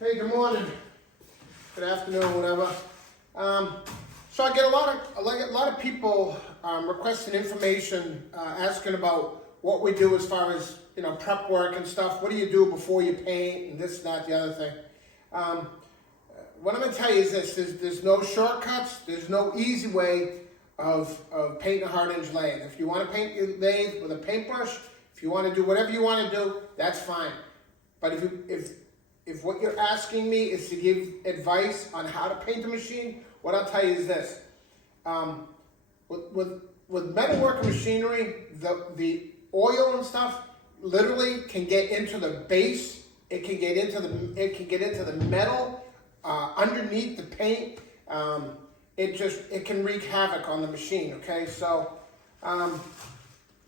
Hey, good morning. Good afternoon, whatever. So I get a lot of people requesting information, asking about what we do as far as prep work and stuff. What do you do before you paint and this, that, the other thing? What I'm going to tell you is this: there's no shortcuts. There's no easy way of painting a hard-edge lathe. If you want to paint your lathe with a paintbrush, if you want to do whatever you want to do, that's fine. But if what you're asking me is to give advice on how to paint the machine, what I'll tell you is this. With metalworking machinery, the oil and stuff literally can get into the base. It can get into the metal underneath the paint. It can wreak havoc on the machine. Okay, so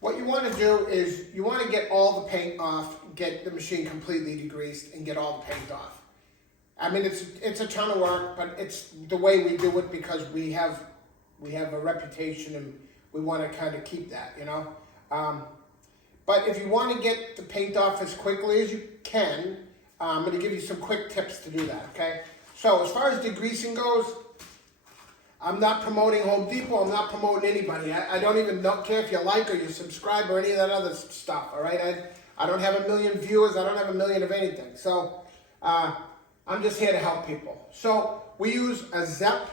what you want to do is you want to get all the paint off, get the machine completely degreased, and get all the paint off. I mean, it's a ton of work, but it's the way we do it because we have a reputation and we want to kind of keep that, But if you want to get the paint off as quickly as you can, I'm going to give you some quick tips to do that, okay? So as far as degreasing goes, I'm not promoting Home Depot. I'm not promoting anybody. I don't even care if you like or you subscribe or any of that other stuff, all right? I don't have a million viewers. I don't have a million of anything. So I'm just here to help people. So we use a Zep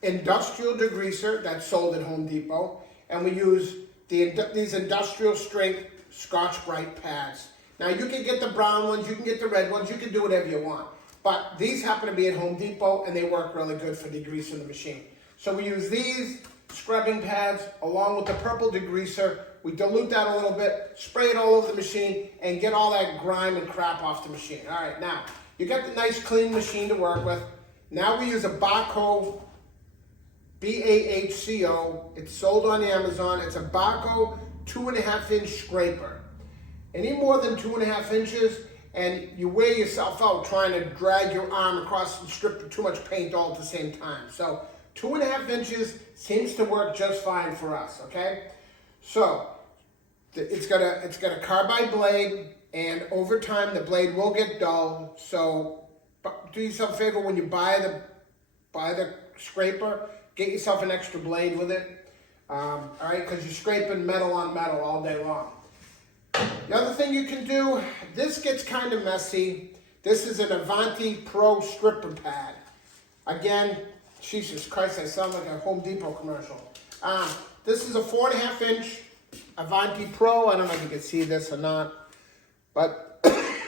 industrial degreaser that's sold at Home Depot. And we use these industrial strength Scotch-Brite pads. Now you can get the brown ones. You can get the red ones. You can do whatever you want. But these happen to be at Home Depot and they work really good for degreasing the machine. So we use these scrubbing pads along with the purple degreaser. We dilute that a little bit, spray it all over the machine, and get all that grime and crap off the machine. All right, now, you got the nice clean machine to work with. Now we use a Bahco, B-A-H-C-O. It's sold on Amazon. It's a Bahco 2.5-inch scraper. Any more than 2.5 inches, and you wear yourself out trying to drag your arm across the strip of too much paint all at the same time. So 2.5 inches seems to work just fine for us, okay? So it's got a carbide blade, and over time the blade will get dull. So do yourself a favor when you buy the scraper, get yourself an extra blade with it, all right? Because you're scraping metal on metal all day long. The other thing you can do, this gets kind of messy. This is an Avanti Pro stripper pad. Again, Jesus Christ, I sound like a Home Depot commercial. This is a 4.5-inch Avanti Pro. I don't know if you can see this or not, but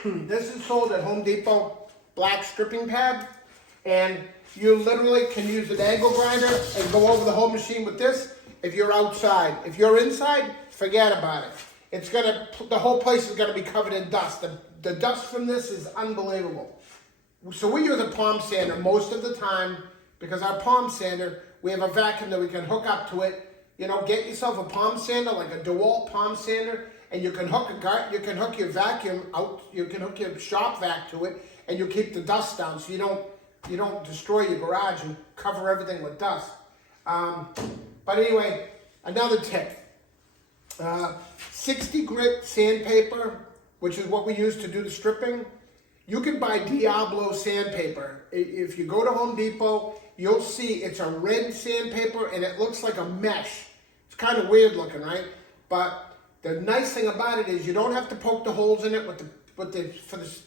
this is sold at Home Depot, black stripping pad, and you literally can use an angle grinder and go over the whole machine with this if you're outside. If you're inside, forget about it. The whole place is gonna be covered in dust. The dust from this is unbelievable. So we use a palm sander most of the time because our palm sander, we have a vacuum that we can hook up to it. Get yourself a palm sander, like a DeWalt palm sander, and you can hook your vacuum out. You can hook your shop vac to it, and you keep the dust down, so you don't destroy your garage and cover everything with dust. But anyway, another tip. 60 grit sandpaper, which is what we use to do the stripping. You can buy Diablo sandpaper. If you go to Home Depot, you'll see it's a red sandpaper and it looks like a mesh. It's kind of weird looking, right? But the nice thing about it is you don't have to poke the holes in it for the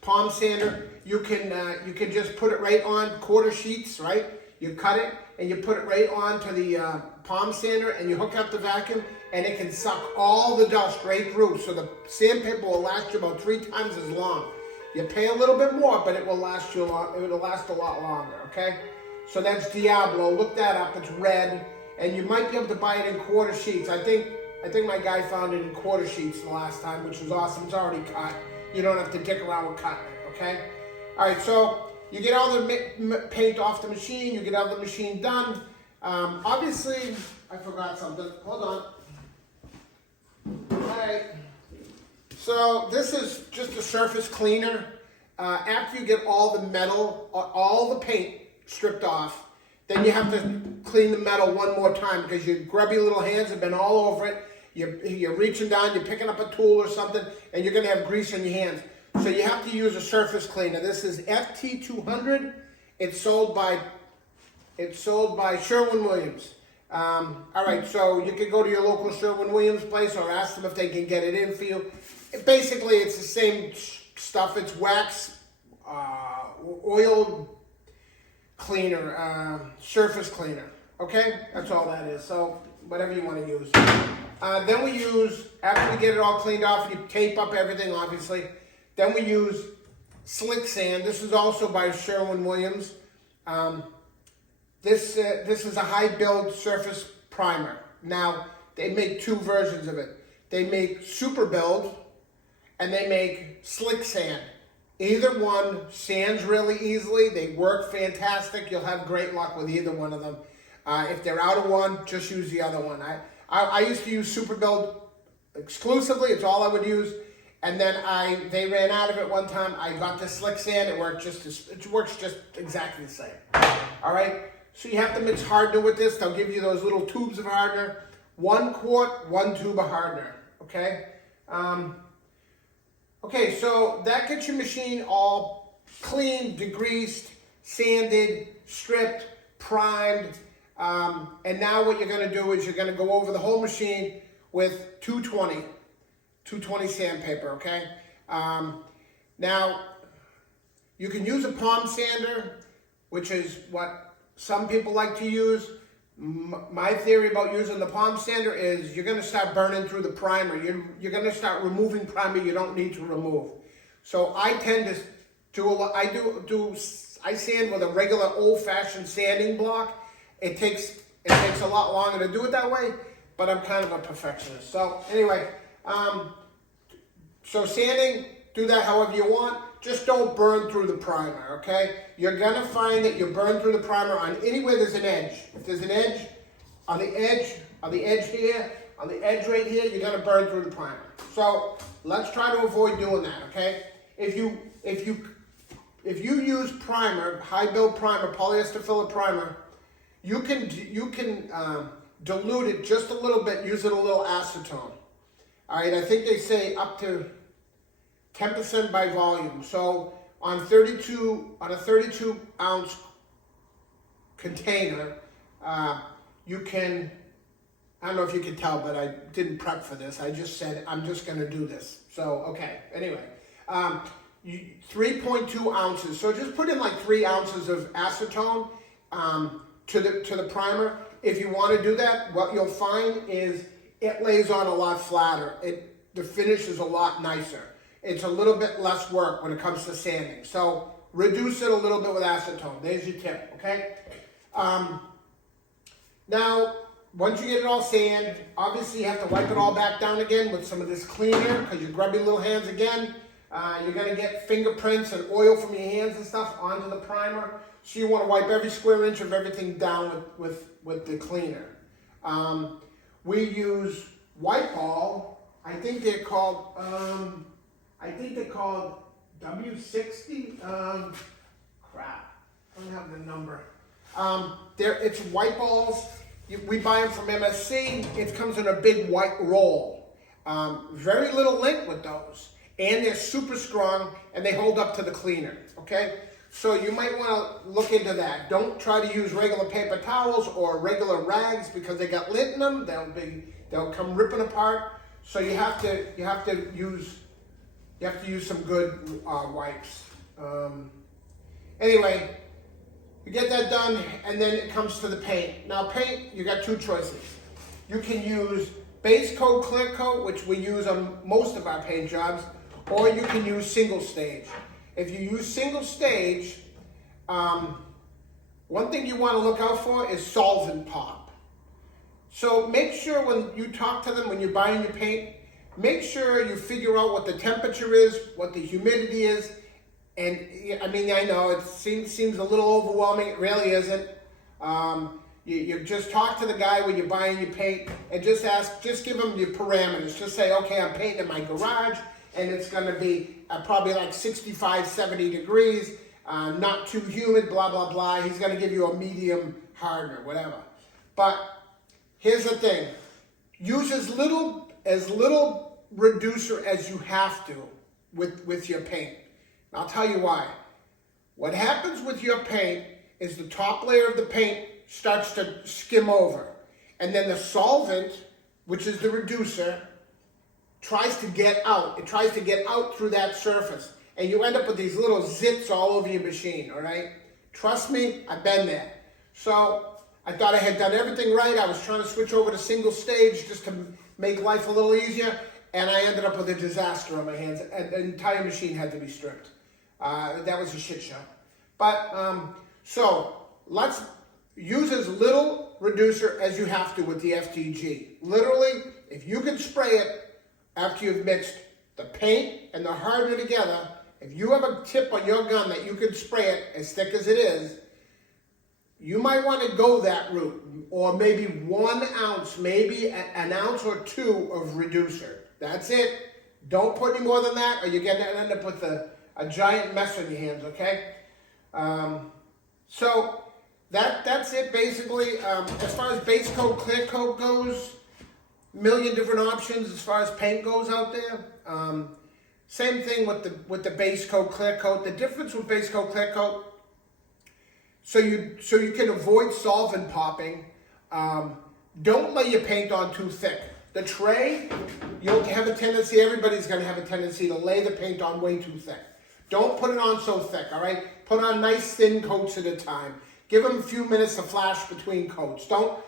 palm sander. You can just put it right on quarter sheets, right? You cut it and you put it right onto the palm sander and you hook up the vacuum and it can suck all the dust right through. So the sandpaper will last you about 3 times as long. You pay a little bit more, but it will last you a lot longer, okay? So that's Diablo. Look that up. It's red, and you might be able to buy it in quarter sheets. I think my guy found it in quarter sheets the last time, which was awesome. It's already cut. You don't have to dick around with cutting it, okay? All right, so you get all the paint off the machine. You get all the machine done. Obviously, I forgot something. Hold on. All right. So this is just a surface cleaner. After you get all the metal, all the paint stripped off, then you have to clean the metal one more time because your grubby little hands have been all over it. You're reaching down, you're picking up a tool or something, and you're going to have grease on your hands. So you have to use a surface cleaner. This is FT200. It's sold by Sherwin-Williams. All right, so you can go to your local Sherwin-Williams place or ask them if they can get it in for you. Basically, it's the same stuff. It's wax, oil cleaner, surface cleaner. Okay, that's all that is. So whatever you want to use. Then we use, after we get it all cleaned off, you tape up everything, obviously. Then we use Slick Sand. This is also by Sherwin-Williams. This is a high build surface primer. Now, they make two versions of it. They make Super Build and they make Slick Sand. Either one sands really easily. They work fantastic. You'll have great luck with either one of them. If they're out of one, just use the other one. I used to use Super Build exclusively. It's all I would use. And then they ran out of it one time. I got the Slick Sand. It works just exactly the same. All right. So you have to mix hardener with this. They'll give you those little tubes of hardener. 1 quart, 1 tube of hardener. Okay. Okay. So that gets your machine all cleaned, degreased, sanded, stripped, primed. And now what you're going to do is you're going to go over the whole machine with 220 sandpaper, okay? Now, you can use a palm sander, which is what some people like to use. My theory about using the palm sander is you're going to start burning through the primer. You're going to start removing primer you don't need to remove. So I tend to do a lot. I sand with a regular old-fashioned sanding block. It takes a lot longer to do it that way, but I'm kind of a perfectionist. So anyway, so sanding, do that however you want. Just don't burn through the primer, okay? You're gonna find that you burn through the primer on anywhere there's an edge. If there's an edge, on the edge here, on the edge right here, you're gonna burn through the primer. So let's try to avoid doing that, okay? If you use primer, high build primer, polyester filler primer, you can dilute it just a little bit using a little acetone. All right, I think they say up to 10% by volume. So on a 32 ounce container, you can, I don't know if you can tell, but I didn't prep for this. I just said, I'm just gonna do this. So, okay, anyway. 3.2 ounces. So just put in like 3 ounces of acetone to the primer. If you want to do that, what you'll find is it lays on a lot flatter. The finish is a lot nicer. It's a little bit less work when it comes to sanding. So reduce it a little bit with acetone. There's your tip, okay? Now, once you get it all sanded, obviously you have to wipe it all back down again with some of this cleaner because your grubby little hands again. You're going to get fingerprints and oil from your hands and stuff onto the primer. So you want to wipe every square inch of everything down with the cleaner. We use white ball. I think they're called W60. Crap, I don't have the number. It's white balls. We buy them from MSC. It comes in a big white roll. Very little lint with those. And they're super strong and they hold up to the cleaner, okay? So you might want to look into that. Don't try to use regular paper towels or regular rags because they got lint in them. They'll come ripping apart. So you have to use some good wipes. Anyway, you get that done, and then it comes to the paint. Now paint, you got 2 choices. You can use base coat, clear coat, which we use on most of our paint jobs, or you can use single stage. If you use single stage, one thing you want to look out for is solvent pop. So make sure when you talk to them, when you're buying your paint, make sure you figure out what the temperature is, what the humidity is. And I mean, I know it seems a little overwhelming. It really isn't. You just talk to the guy when you're buying your paint and just give him your parameters. Just say, okay, I'm painting in my garage and it's going to be probably like 65, 70 degrees, not too humid, blah, blah, blah. He's going to give you a medium hardener, whatever. But here's the thing. Use as little reducer as you have to. with your paint. And I'll tell you why. What happens with your paint is the top layer of the paint starts to skim over. And then the solvent, which is the reducer, tries to get out. It tries to get out through that surface. And you end up with these little zits all over your machine, all right? Trust me, I've been there. So I thought I had done everything right. I was trying to switch over to single stage just to make life a little easier. And I ended up with a disaster on my hands. And the entire machine had to be stripped. That was a shit show. But, so let's use as little reducer as you have to with the FTG. Literally, if you can spray it after you've mixed the paint and the hardener together, if you have a tip on your gun that you can spray it as thick as it is, you might want to go that route. Or maybe 1 ounce, maybe an ounce or 2 of reducer. That's it. Don't put any more than that or you're going to end up with a giant mess on your hands, okay? So that's it basically. As far as base coat, clear coat goes, million different options as far as paint goes out there. Same thing with the base coat, clear coat. The difference with base coat, clear coat, so you can avoid solvent popping. Don't lay your paint on too thick. The tray, you'll have a tendency, everybody's going to have a tendency to lay the paint on way too thick. Don't put it on so thick, all right? Put on nice thin coats at a time. Give them a few minutes to flash between coats. Don't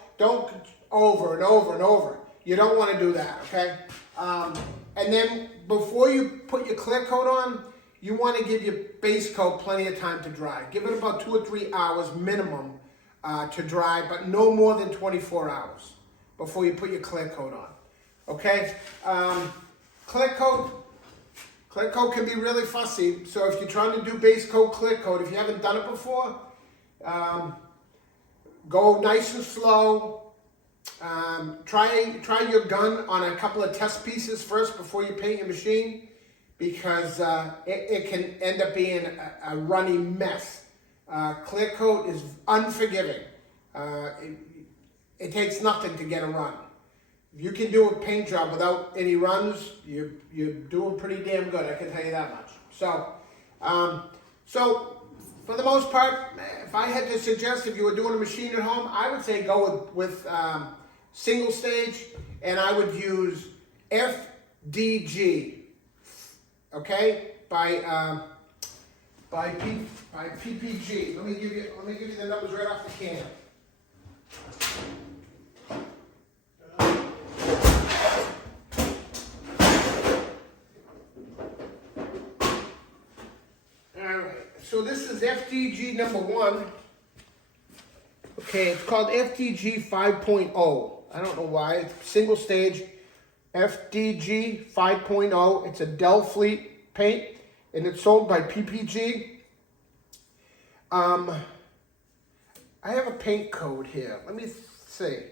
over and over and over. You don't want to do that, okay? And then before you put your clear coat on, you want to give your base coat plenty of time to dry. Give it about 2 or 3 hours minimum to dry, but no more than 24 hours before you put your clear coat on, okay? Clear coat can be really fussy, so if you're trying to do base coat, clear coat, if you haven't done it before, go nice and slow. Try your gun on a couple of test pieces first before you paint your machine, because it can end up being a runny mess. Clear coat is unforgiving. It takes nothing to get a run. If you can do a paint job without any runs, you're doing pretty damn good, I can tell you that much. So, so for the most part, if I had to suggest if you were doing a machine at home, I would say go with single stage, and I would use FDG, okay, by PPG. Let me give you the numbers right off the can. So this is FDG number 1. Okay, it's called FDG 5.0. I don't know why. It's single stage FDG 5.0. It's a Delfleet paint, and it's sold by PPG. I have a paint code here. Let me see.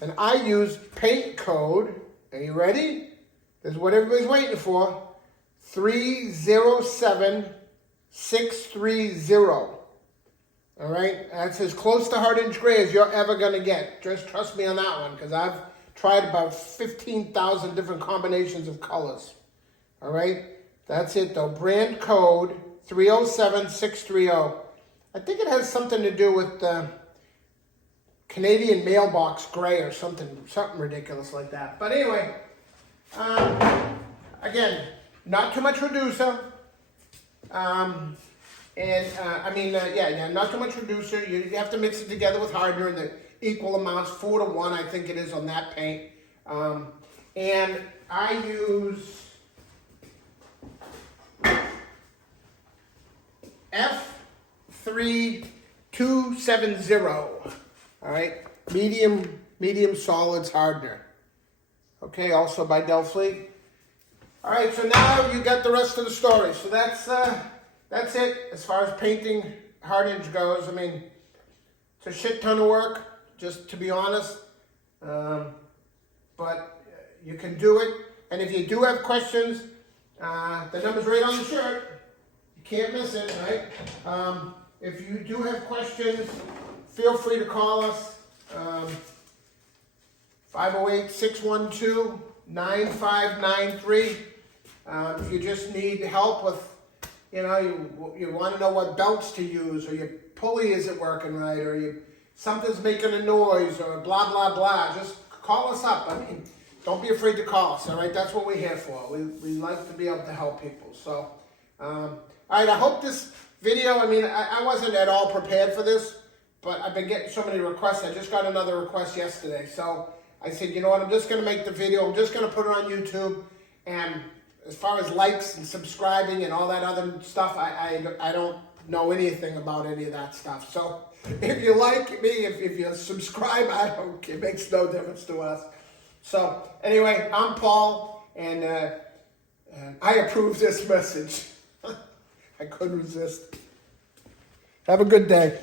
And I use paint code. Are you ready? This is what everybody's waiting for. 307630. All right, that's as close to hard-inch gray as you're ever gonna get. Just trust me on that one, because I've tried about 15,000 different combinations of colors. All right, that's it though. Brand code 307630. I think it has something to do with the Canadian mailbox gray or something ridiculous like that. But anyway, again, not too much reducer. Not too much reducer. You have to mix it together with hardener in the equal amounts, 4 to 1, I think it is on that paint. And I use F3270. All right, medium solids hardener. Okay, also by Delfleet. All right, so now you got the rest of the story. So that's it as far as painting hard-inch goes. I mean, it's a shit ton of work, just to be honest. But you can do it. And if you do have questions, the number's right on the shirt. You can't miss it, right? If you do have questions, feel free to call us. 508-612-9593. If you just need help with, you want to know what belts to use, or your pulley isn't working right, or something's making a noise, or blah, blah, blah, just call us up. I mean, don't be afraid to call us, all right? That's what we're here for. We like to be able to help people. So, all right, I hope this video, I wasn't at all prepared for this, but I've been getting so many requests. I just got another request yesterday. So I said, you know what, I'm just going to make the video. I'm just going to put it on YouTube. And as far as likes and subscribing and all that other stuff, I don't know anything about any of that stuff. So if you like me, if you subscribe, it makes no difference to us. So anyway, I'm Paul, and I approve this message. I couldn't resist. Have a good day.